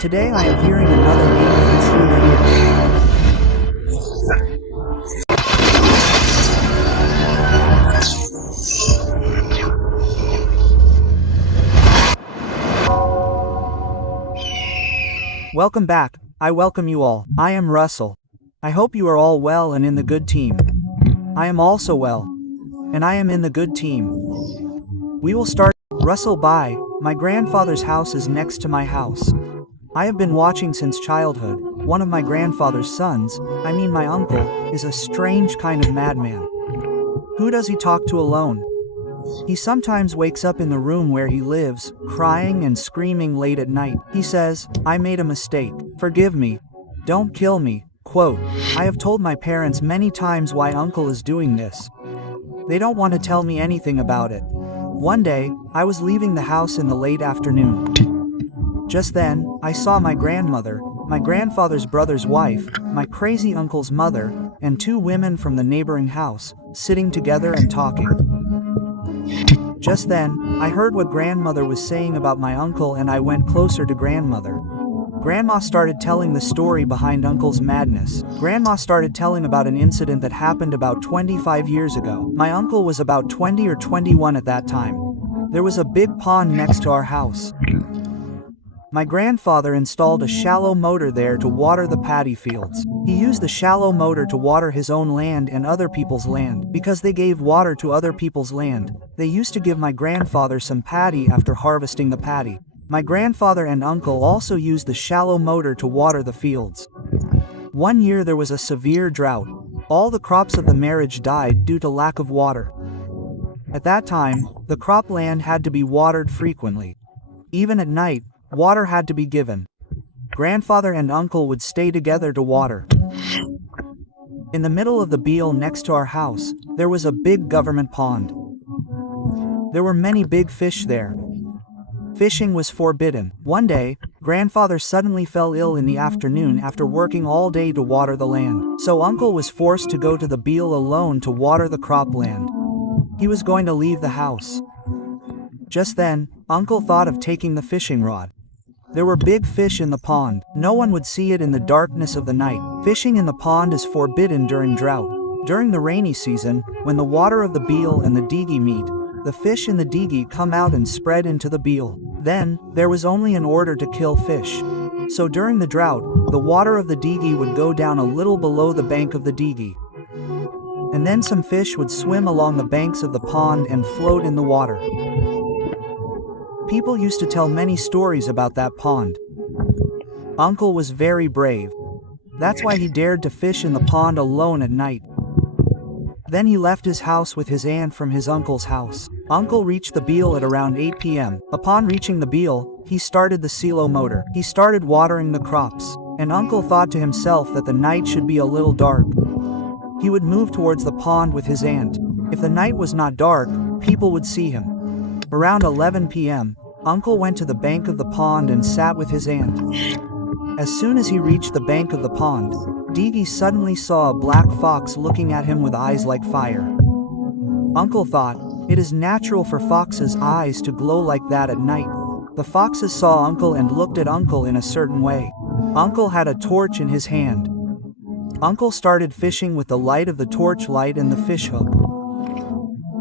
Today I am hearing another name for true fear. Welcome back. I welcome you all. I am Russell. I hope you are all well and in the good team. I am also well. And I am in the good team. We will start. Russell, bye. My grandfather's house is next to my house. I have been watching since childhood. One of my grandfather's sons, my uncle, is a strange kind of madman. Who does he talk to alone? He sometimes wakes up in the room where he lives, crying and screaming late at night. He says, "I made a mistake. Forgive me. Don't kill me." Quote, I have told my parents many times why uncle is doing this. They don't want to tell me anything about it. One day, I was leaving the house in the late afternoon. Just then, I saw my grandmother, my grandfather's brother's wife, my crazy uncle's mother, and two women from the neighboring house, sitting together and talking. Just then, I heard what grandmother was saying about my uncle and I went closer to grandmother. Grandma started telling the story behind uncle's madness. Grandma started telling about an incident that happened about 25 years ago. My uncle was about 20 or 21 at that time. There was a big pond next to our house. My grandfather installed a shallow motor there to water the paddy fields. He used the shallow motor to water his own land and other people's land. Because they gave water to other people's land, they used to give my grandfather some paddy after harvesting the paddy. My grandfather and uncle also used the shallow motor to water the fields. One year there was a severe drought. All the crops of the marriage died due to lack of water. At that time, the cropland had to be watered frequently. Even at night, water had to be given. Grandfather and uncle would stay together to water. In the middle of the Beale next to our house, there was a big government pond. There were many big fish there. Fishing was forbidden. One day, grandfather suddenly fell ill in the afternoon after working all day to water the land. So uncle was forced to go to the Beale alone to water the cropland. He was going to leave the house. Just then, uncle thought of taking the fishing rod. There were big fish in the pond. No one would see it in the darkness of the night. Fishing in the pond is forbidden during drought. During the rainy season, when the water of the Beale and the Djinn meet, the fish in the Djinn come out and spread into the Beale. Then, there was only an order to kill fish. So during the drought, the water of the Djinn would go down a little below the bank of the Djinn. And then some fish would swim along the banks of the pond and float in the water. People used to tell many stories about that pond. Uncle was very brave. That's why he dared to fish in the pond alone at night. Then he left his house with his aunt from his uncle's house. Uncle reached the Beale at around 8 p.m. Upon reaching the Beale, he started the silo motor. He started watering the crops, and uncle thought to himself that the night should be a little dark. He would move towards the pond with his aunt. If the night was not dark, people would see him. Around 11 p.m., uncle went to the bank of the pond and sat with his aunt. As soon as he reached the bank of the pond, Djinn suddenly saw a black fox looking at him with eyes like fire. Uncle thought, it is natural for foxes' eyes to glow like that at night. The foxes saw uncle and looked at uncle in a certain way. Uncle had a torch in his hand. Uncle started fishing with the light of the torch light and the fish hook.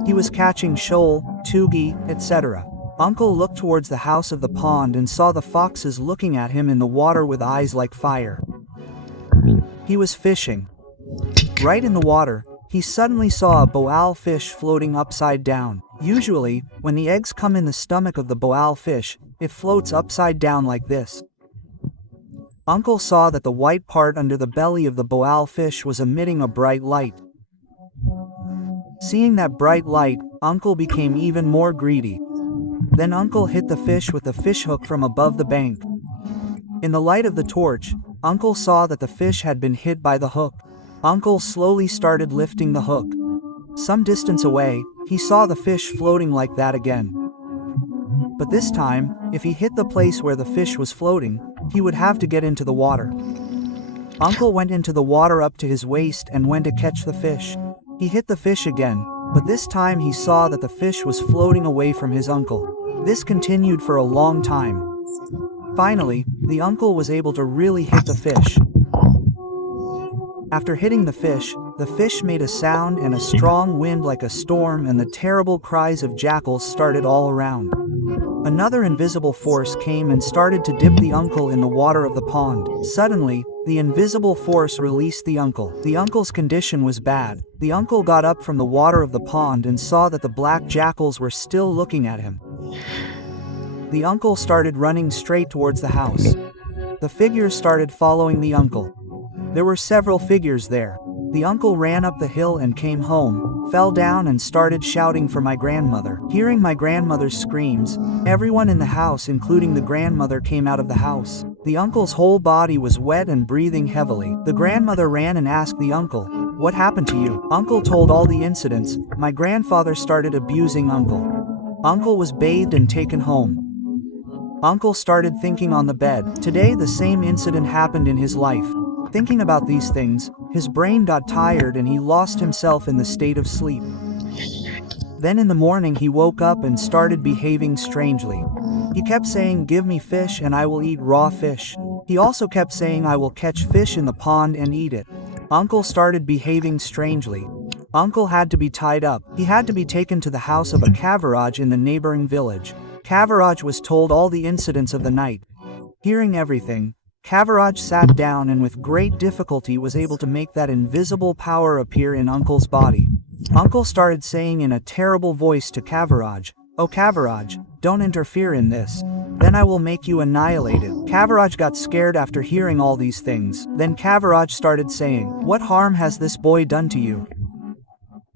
He was catching shoal, tuggy, etc. Uncle looked towards the house of the pond and saw the foxes looking at him in the water with eyes like fire. He was fishing. Right in the water, he suddenly saw a boal fish floating upside down. Usually, when the eggs come in the stomach of the boal fish, it floats upside down like this. Uncle saw that the white part under the belly of the boal fish was emitting a bright light. Seeing that bright light, uncle became even more greedy. Then uncle hit the fish with the fish hook from above the bank. In the light of the torch, uncle saw that the fish had been hit by the hook. Uncle slowly started lifting the hook. Some distance away, he saw the fish floating like that again. But this time, if he hit the place where the fish was floating, he would have to get into the water. Uncle went into the water up to his waist and went to catch the fish. He hit the fish again, but this time he saw that the fish was floating away from his uncle. This continued for a long time. Finally, the uncle was able to really hit the fish. After hitting the fish made a sound and a strong wind like a storm, and the terrible cries of jackals started all around. Another invisible force came and started to dip the uncle in the water of the pond. Suddenly, the invisible force released the uncle. The uncle's condition was bad. The uncle got up from the water of the pond and saw that the black jackals were still looking at him. The uncle started running straight towards the house. The figures started following the uncle. There were several figures there. The uncle ran up the hill and came home, fell down and started shouting for my grandmother. Hearing my grandmother's screams, everyone in the house, including the grandmother, came out of the house. The uncle's whole body was wet and breathing heavily. The grandmother ran and asked the uncle, "What happened to you?" Uncle told all the incidents. My grandfather started abusing uncle. Uncle was bathed and taken home. Uncle started thinking on the bed. Today the same incident happened in his life. Thinking about these things, his brain got tired and he lost himself in the state of sleep. Then in the morning he woke up and started behaving strangely. He kept saying, "Give me fish and I will eat raw fish." He also kept saying, "I will catch fish in the pond and eat it." Uncle started behaving strangely. Uncle had to be tied up. He had to be taken to the house of a Kaviraj in the neighboring village. Kaviraj was told all the incidents of the night. Hearing everything, Kaviraj sat down and with great difficulty was able to make that invisible power appear in Uncle's body. Uncle started saying in a terrible voice to Kaviraj, "Oh Kaviraj, don't interfere in this. Then I will make you annihilated." Kaviraj got scared after hearing all these things. Then Kaviraj started saying, "What harm has this boy done to you?"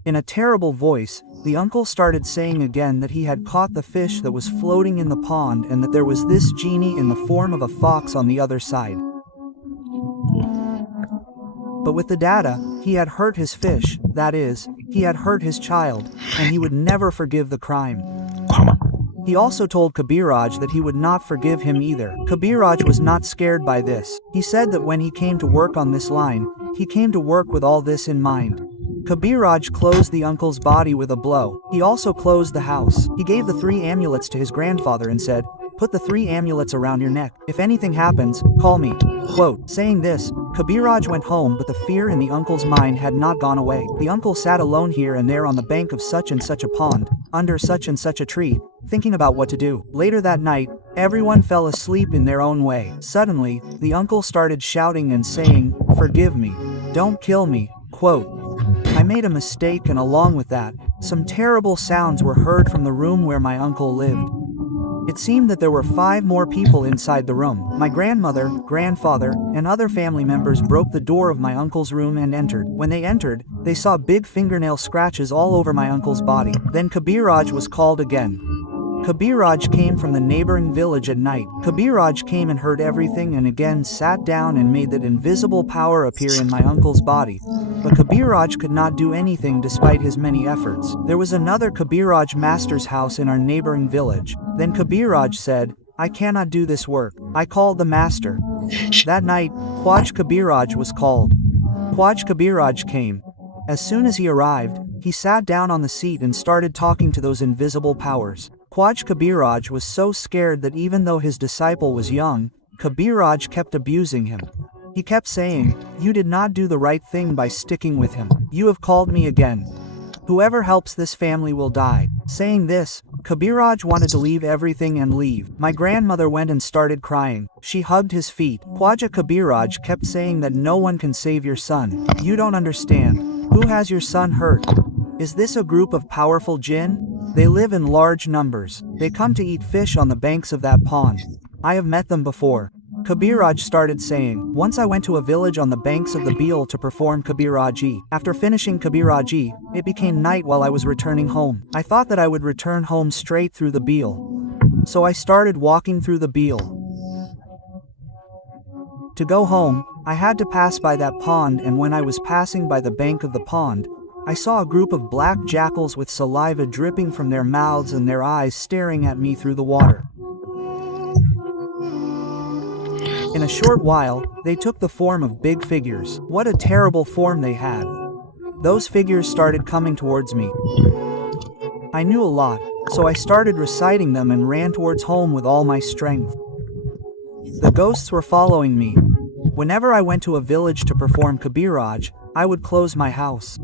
In a terrible voice, the uncle started saying again that he had caught the fish that was floating in the pond and that there was this genie in the form of a fox on the other side. But with the data, he had hurt his fish, that is, he had hurt his child, and he would never forgive the crime. He also told Kaviraj that he would not forgive him either. Kaviraj was not scared by this. He said that when he came to work on this line, he came to work with all this in mind. Kaviraj closed the uncle's body with a blow. He also closed the house. He gave the 3 amulets to his grandfather and said, "Put the 3 amulets around your neck. If anything happens, call me." Quote. Saying this, Kaviraj went home, but the fear in the uncle's mind had not gone away. The uncle sat alone here and there on the bank of such and such a pond, under such and such a tree, thinking about what to do. Later that night, everyone fell asleep in their own way. Suddenly, the uncle started shouting and saying, "Forgive me. Don't kill me." Quote. I made a mistake, and along with that, some terrible sounds were heard from the room where my uncle lived. It seemed that there were 5 more people inside the room. My grandmother, grandfather, and other family members broke the door of my uncle's room and entered. When they entered, they saw big fingernail scratches all over my uncle's body. Then Kaviraj was called again. Kaviraj came from the neighboring village at night. Kaviraj came and heard everything and again sat down and made that invisible power appear in my uncle's body. But Kaviraj could not do anything despite his many efforts. There was another Kaviraj master's house in our neighboring village. Then Kaviraj said, "I cannot do this work." I called the master. That night, Khwaj Kaviraj was called. Khwaj Kaviraj came. As soon as he arrived, he sat down on the seat and started talking to those invisible powers. Khwaj Kaviraj was so scared that even though his disciple was young, Kaviraj kept abusing him. He kept saying, "You did not do the right thing by sticking with him. You have called me again. Whoever helps this family will die." Saying this, Kaviraj wanted to leave everything and leave. My grandmother went and started crying. She hugged his feet. Khwaja Kaviraj kept saying that no one can save your son. You don't understand. Who has your son hurt? Is this a group of powerful Djinn? They live in large numbers. They come to eat fish on the banks of that pond. I have met them before. Kaviraj started saying, "Once I went to a village on the banks of the Beal to perform Kaviraji. After finishing Kaviraji, it became night while I was returning home. I thought that I would return home straight through the Beal. So I started walking through the Beal. To go home, I had to pass by that pond, and when I was passing by the bank of the pond, I saw a group of black jackals with saliva dripping from their mouths and their eyes staring at me through the water. In a short while, they took the form of big figures. What a terrible form they had. Those figures started coming towards me. I knew a lot, so I started reciting them and ran towards home with all my strength. The ghosts were following me. Whenever I went to a village to perform Kaviraj, I would close my house.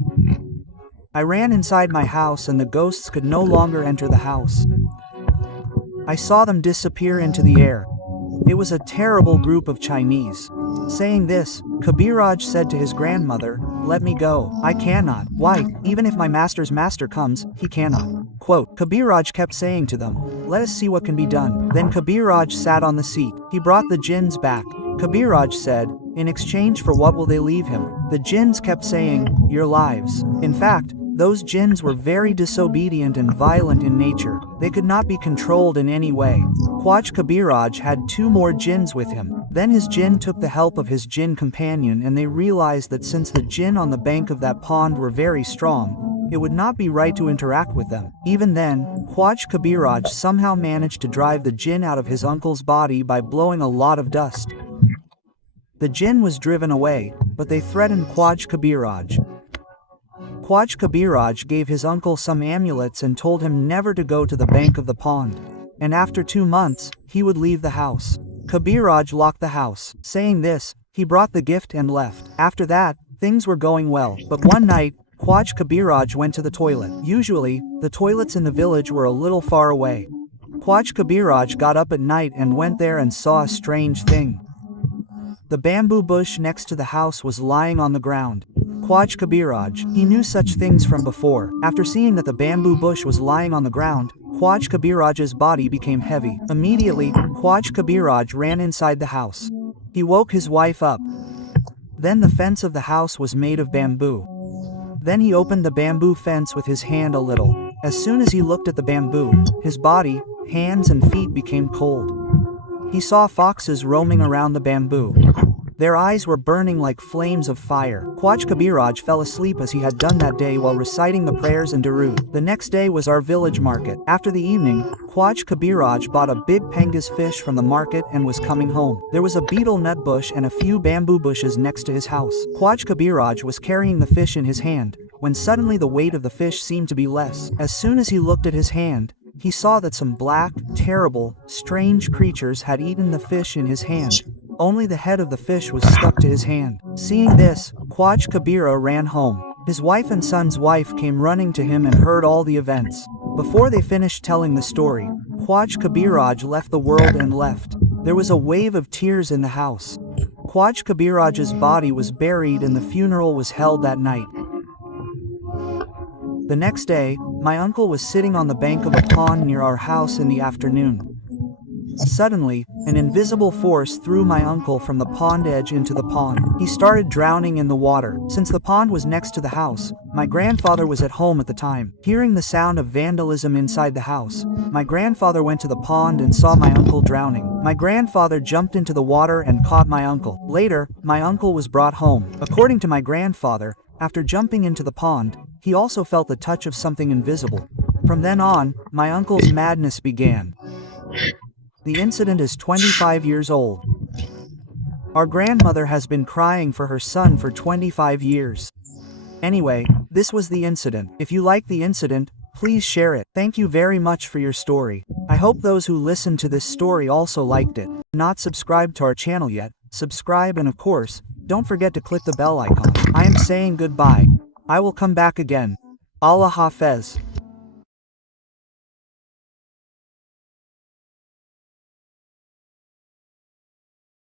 I ran inside my house and the ghosts could no longer enter the house. I saw them disappear into the air. It was a terrible group of Chinese. Saying this, Kaviraj said to his grandmother, "Let me go. I cannot. Why, even if my master's master comes, he cannot." Quote, Kaviraj kept saying to them, "Let us see what can be done." Then Kaviraj sat on the seat. He brought the Djinns back. Kaviraj said, "In exchange for what will they leave him?" The Djinns kept saying, "Your lives." In fact, those Djinns were very disobedient and violent in nature. They could not be controlled in any way. Kaviraj had 2 more Djinns with him. Then his Djinn took the help of his Djinn companion and they realized that since the Djinn on the bank of that pond were very strong, it would not be right to interact with them. Even then, Kaviraj somehow managed to drive the Djinn out of his uncle's body by blowing a lot of dust. The Djinn was driven away, but they threatened Kaviraj. Kaviraj gave his uncle some amulets and told him never to go to the bank of the pond. And after 2 months, he would leave the house. Kaviraj locked the house. Saying this, he brought the gift and left. After that, things were going well. But one night, Kaviraj went to the toilet. Usually, the toilets in the village were a little far away. Kaviraj got up at night and went there and saw a strange thing. The bamboo bush next to the house was lying on the ground. Kaviraj, he knew such things from before. After seeing that the bamboo bush was lying on the ground, Kaviraj's body became heavy. Immediately, Kaviraj ran inside the house. He woke his wife up. Then the fence of the house was made of bamboo. Then he opened the bamboo fence with his hand a little. As soon as he looked at the bamboo, his body, hands and feet became cold. He saw foxes roaming around the bamboo. Their eyes were burning like flames of fire. Kaviraj fell asleep as he had done that day while reciting the prayers and Darood. The next day was our village market. After the evening, Kaviraj bought a big pangas fish from the market and was coming home. There was a betel nut bush and a few bamboo bushes next to his house. Kaviraj was carrying the fish in his hand, when suddenly the weight of the fish seemed to be less. As soon as he looked at his hand, he saw that some black, terrible, strange creatures had eaten the fish in his hand. Only the head of the fish was stuck to his hand. Seeing this, Kaviraj ran home. His wife and son's wife came running to him and heard all the events. Before they finished telling the story, Kaviraj left the world and left. There was a wave of tears in the house. Kaviraj's body was buried and the funeral was held that night. The next day, my uncle was sitting on the bank of a pond near our house in the afternoon. Suddenly, an invisible force threw my uncle from the pond edge into the pond. He started drowning in the water. Since the pond was next to the house, my grandfather was at home at the time. Hearing the sound of vandalism inside the house, my grandfather went to the pond and saw my uncle drowning. My grandfather jumped into the water and caught my uncle. Later, my uncle was brought home. According to my grandfather, after jumping into the pond, he also felt the touch of something invisible. From then on, my uncle's madness began. The incident is 25 years old. Our grandmother has been crying for her son for 25 years. Anyway, this was the incident. If you like the incident, please share it. Thank you very much for your story. I hope those who listened to this story also liked it. Not subscribed to our channel yet, subscribe and of course, don't forget to click the bell icon. I am saying goodbye. I will come back again. Allah Hafez.